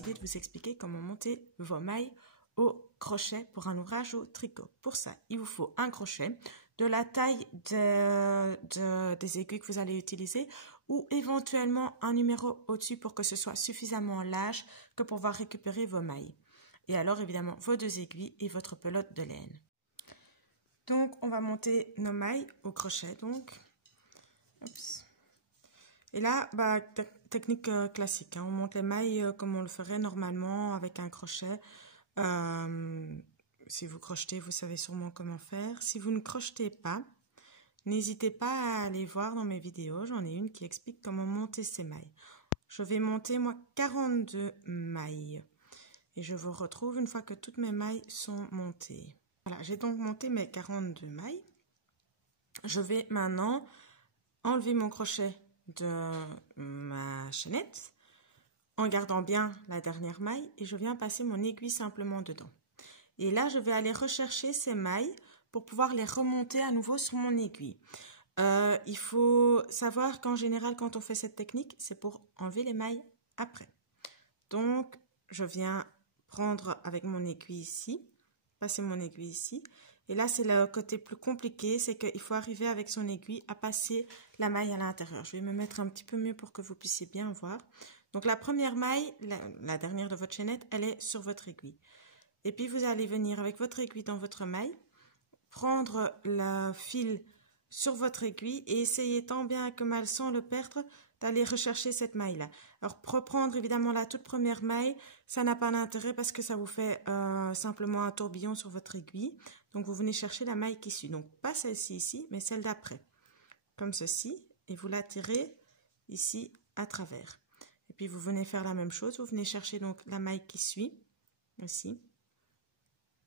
De vous expliquer comment monter vos mailles au crochet pour un ouvrage au tricot. Pour ça, il vous faut un crochet de la taille des aiguilles que vous allez utiliser ou éventuellement un numéro au-dessus pour que ce soit suffisamment large que pour pouvoir récupérer vos mailles. Et alors évidemment vos 2 aiguilles et votre pelote de laine. Donc on va monter nos mailles au crochet. Donc, oups. Et là, technique classique, hein. On monte les mailles comme on le ferait normalement avec un crochet. Si vous crochetez, vous savez sûrement comment faire. Si vous ne crochetez pas, n'hésitez pas à aller voir dans mes vidéos. J'en ai une qui explique comment monter ces mailles. Je vais monter, moi, 42 mailles. Et je vous retrouve une fois que toutes mes mailles sont montées. Voilà, j'ai donc monté mes 42 mailles. Je vais maintenant enlever mon crochet de ma chaînette en gardant bien la dernière maille et je viens passer mon aiguille simplement dedans. Et là, je vais aller rechercher ces mailles pour pouvoir les remonter à nouveau sur mon aiguille. Il faut savoir qu'en général, quand on fait cette technique, c'est pour enlever les mailles après. Donc, je viens prendre avec mon aiguille ici, passer mon aiguille ici. Et là, c'est le côté plus compliqué, c'est qu'il faut arriver avec son aiguille à passer la maille à l'intérieur. Je vais me mettre un petit peu mieux pour que vous puissiez bien voir. Donc, la première maille, la dernière de votre chaînette, elle est sur votre aiguille. Et puis, vous allez venir avec votre aiguille dans votre maille, prendre le fil sur votre aiguille et essayer tant bien que mal, sans le perdre, d'aller rechercher cette maille-là. Alors, reprendre évidemment la toute première maille, ça n'a pas d'intérêt parce que ça vous fait simplement un tourbillon sur votre aiguille. Donc, vous venez chercher la maille qui suit. Donc, pas celle-ci ici, mais celle d'après. Comme ceci. Et vous la tirez ici à travers. Et puis, vous venez faire la même chose. Vous venez chercher donc la maille qui suit. Ici.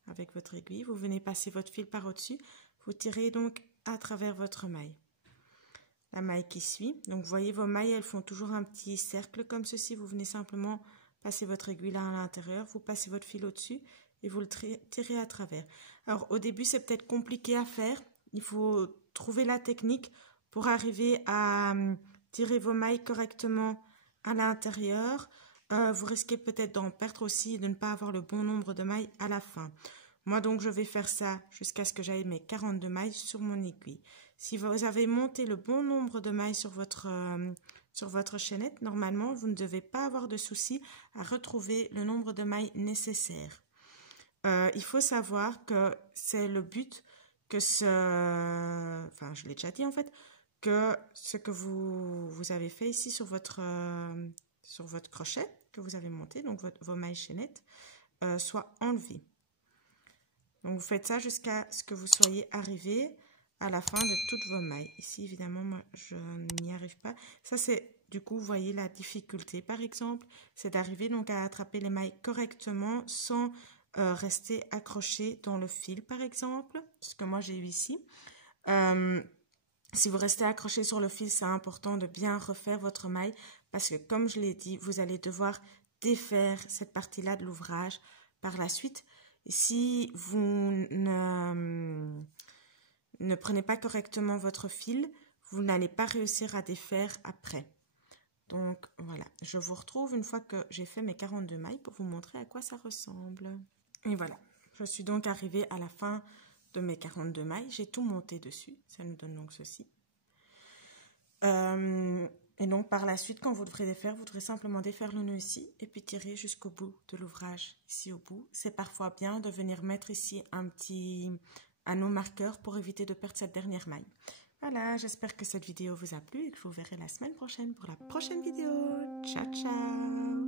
Avec votre aiguille. Vous venez passer votre fil par au-dessus. Vous tirez donc à travers votre maille. La maille qui suit. Donc, vous voyez, vos mailles, elles font toujours un petit cercle comme ceci. Vous venez simplement passer votre aiguille là à l'intérieur. Vous passez votre fil au-dessus et vous le tirez à travers. Alors, au début, c'est peut-être compliqué à faire. Il faut trouver la technique pour arriver à tirer vos mailles correctement à l'intérieur. Vous risquez peut-être d'en perdre aussi et de ne pas avoir le bon nombre de mailles à la fin. Moi, donc, je vais faire ça jusqu'à ce que j'aille mes 42 mailles sur mon aiguille. Si vous avez monté le bon nombre de mailles sur votre chaînette, normalement, vous ne devez pas avoir de souci à retrouver le nombre de mailles nécessaires. Il faut savoir que c'est le but que enfin, je l'ai déjà dit en fait, que ce que vous avez fait ici sur votre crochet que vous avez monté, donc vos mailles chaînettes, soit enlevé. Donc, vous faites ça jusqu'à ce que vous soyez arrivé à la fin de toutes vos mailles. Ici, évidemment, moi, je n'y arrive pas. Ça, c'est, du coup, vous voyez la difficulté, par exemple, c'est d'arriver donc à attraper les mailles correctement sans rester accroché dans le fil, par exemple, ce que moi, j'ai eu ici. Si vous restez accroché sur le fil, c'est important de bien refaire votre maille parce que, comme je l'ai dit, vous allez devoir défaire cette partie-là de l'ouvrage par la suite. Si vous ne prenez pas correctement votre fil, vous n'allez pas réussir à défaire après. Donc, voilà. Je vous retrouve une fois que j'ai fait mes 42 mailles pour vous montrer à quoi ça ressemble. Et voilà. Je suis donc arrivée à la fin de mes 42 mailles. J'ai tout monté dessus. Ça nous donne donc ceci. Et donc, par la suite, quand vous devrez défaire, vous devrez simplement défaire le nœud ici et puis tirer jusqu'au bout de l'ouvrage, ici au bout. C'est parfois bien de venir mettre ici un petit anneau marqueur pour éviter de perdre cette dernière maille. Voilà, j'espère que cette vidéo vous a plu et que je vous verrai la semaine prochaine pour la prochaine vidéo. Ciao, ciao!